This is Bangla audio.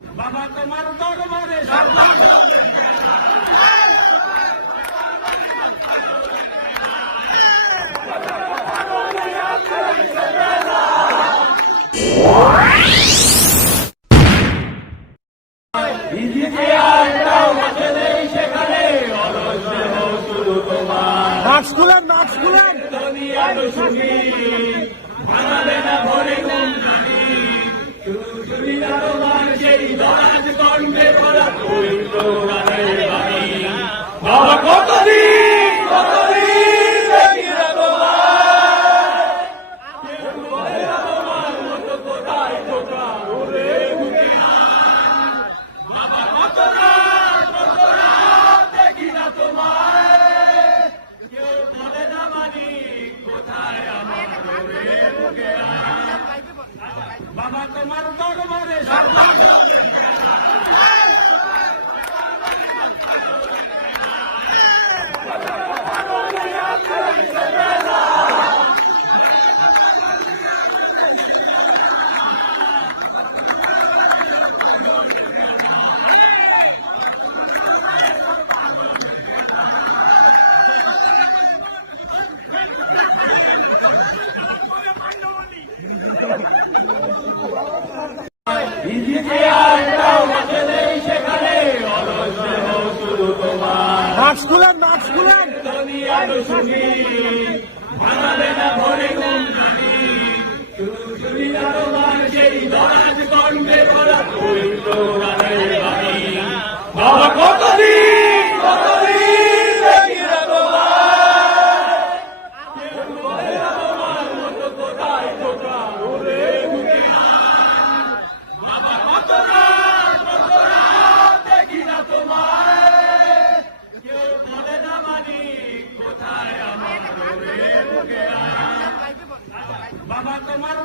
বাবা তোমার দরবারে নাচ খুলেন নাচ খুলেন। বাবা বাবা তোমার দরবারে সর্দার নাচ খুলেন নাচ খুলেন। बाबा तुम्हाला